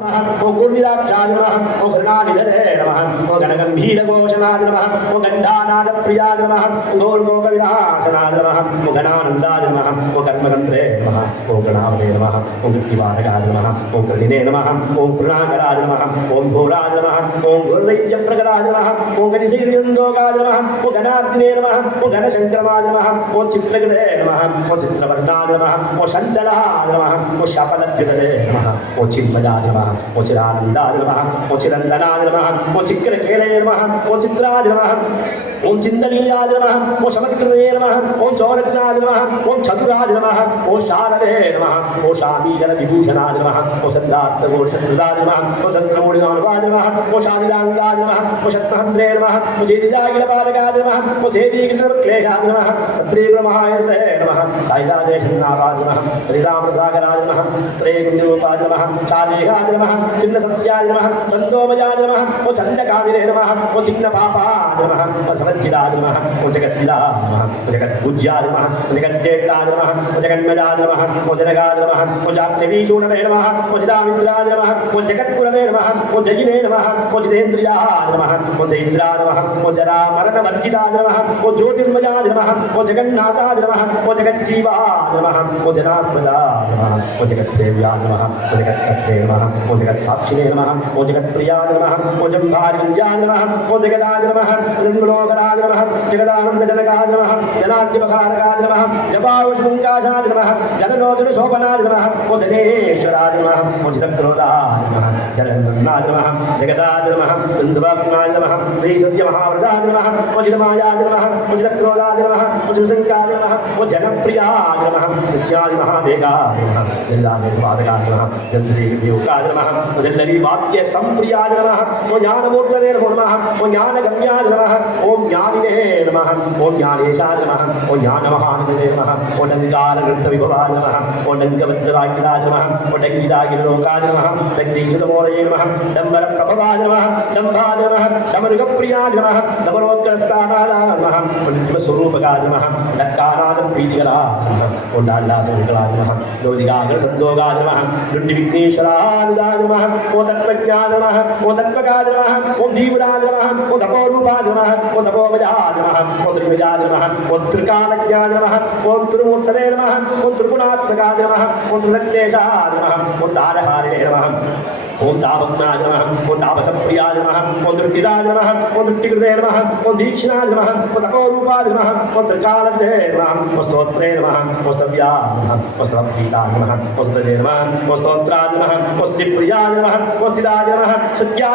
ओम गुरुनिराक्षाय नमः ओम करुणानिधे नमः ओम गणगंभीरघोषणाय नमः ओम गंधानादप्रियाय नमः ओम घोरलोकविनाशनाय नमः ओम गणानन्दाय नमः ओम कर्मगन्त्रे नमः ओम गणावने नमः ओम मृत्युवारकाय नमः ओम कृणिने नमः ओम कृणाकराय नमः ओम घोराय नमः ओम घोरदैत्यप्रकराय नमः ओम गणिशैर्यन्दोगाय नमः ओम गणार्दिने नमः ओम घनशङ्करमाय नमः ओम चित्रगते नमः ओम चित्रवर्णाय नमः ओम शञ्चलाय नमः ओम शापलभ्युदते नमः ओम चिन्मयाय नमः ओम चिरानन्दाय नमः ओम चिरन्दनाय नमः ओम चिक्रकेले नमः ओम चित्राय नमः ओम चिन्दनीयाय नमः ओम समकृतये नमः ओम चौरज्ञाय नमः ओम चतुराय नमः ओम शारवे नमः ओम शामीजलविभूषणाय नमः ओम सन्दात्तगोषत्राय नमः ओम चन्द्रमौळिनाय नमः ओम शालिलाङ्गाय नमः ओम शतमहन्द्रे नमः ओम चेदिजागिलपालकाय नमः ओम चेदीकृतक्लेशाय नमः क्षत्रियगुणमहायसे नमः सायिलादेशन्नाभाय नमः हरिदामृतसागराय नमः क्षत्रियगुण्यरूपाय नमः चालेहाय नमः चिन्नसंस्याय नमः चन्दोमयाय नमः ओम चण्डकाविरे नमः ओम चिन्नपापाय नमः ओम समज्जिदाय नमः ओम जगद्दिदाय नमः ओम जगद्पूज्याय नमः ओम जगज्जेष्ठाय नमः ओम जगन्मजाय नमः ओम जनगाय नमः ओम जाह्नवीशूनवे नमः ओम जिदामिन्द्राय नमः ओम जगद्गुरवे नमः ओम जयिने नमः ओम जितेन्द्रियाय नमः ओम जयेन्द्राय नमः ओम जरामरणवर्जिताय नमः ओम ज्योतिर्मयाय नमः ओम जगन्नाथाय नमः ओम जगज्जीवाय नमः ओम जनास्पदाय नमः ओम जगत्सेव्याय नमः ओम जगत्कर्त्रे नमः ओम जगत्साक्षिणे नमः ओम जगत्प्रियाय नमः ओम जम्भारिन्द्याय नमः ओम जगदाय नमः जन्मलोकराय नमः जगदानन्दजनकाय नमः जनाद्यपकारकाय नमः जपावशुङ्काशाय नमः जनलोचनशोभनाय नमः ओम जनेश्वराय नमः ओम जितक्रोधाय नमः जगन्नाथाय नमः जगदाय नमः बन्धुवाग्नाय नमः वैश्वर्यमहाव्रताय नमः ओम जितमायाय नमः ओम जितक्रोधाय नमः ओम जितसङ्काय नमः ओम जनप्रियाय नमः नित्याय महावेगाय नमः जलदानवादकाय नमः जलश्रीयोगाय नमः ओम जल्लरीवाक्यसम्प्रियाय नमः ओम ज्ञानमूर्तये नमः ओम ज्ञानगम्याय नमः ओम ज्ञानिने नमः ओम ज्ञानेशाय नमः ओम ज्ञानमहानिधे नमः ओम डङ्गारनृत्यविभवाय नमः ओम डङ्गवज्रवाक्यदाय नमः ओम डङ्गिरागिलोकाय नमः डङ्गीशतमोरये नमः डम्बरप्रभवाय नमः डम्भाय नमः डमरुगप्रियाय नमः डमरोत्करस्थानाय नमः ओम नित्यस्वरूपकाय नमः डक्कानादप्रीतिकराय नमः ओम डाल्लासुकराय नमः दोदिगाग्रसद्योगाय नमः दुण्डिविघ्नेश्वराय नमः ओम तत्त्वज्ञाय नमः ओम तत्त्वकाय नमः ओम धीवराय नमः ओम तपोरूपाय नमः ओम तपोमयाय नमः ओम त्रिमयाय नमः ओम त्रिकालज्ञाय नमः ओम त्रिमूर्तये नमः ओम त्रिगुणात्मकाय नमः ओम त्रिलक्लेशाय नमः ओम तारहारिणे नमः ओम तापज्ञाय नमः ओम तापसप्रियाय नमः ओम दृष्टिदाय नमः ओम दृष्टिकृते नमः ओम दीक्षिणाय नमः ओम तपोरूपाय नमः ओम त्रिकालज्ञे नमः ओम स्तोत्रे नमः ओम स्तव्याय नमः ओम स्तवप्रीताय नमः ओम स्तुते नमः ओम स्तोत्राय नमः ओम स्थिप्रियाय नमः ओम स्थिताय नमः सत्याय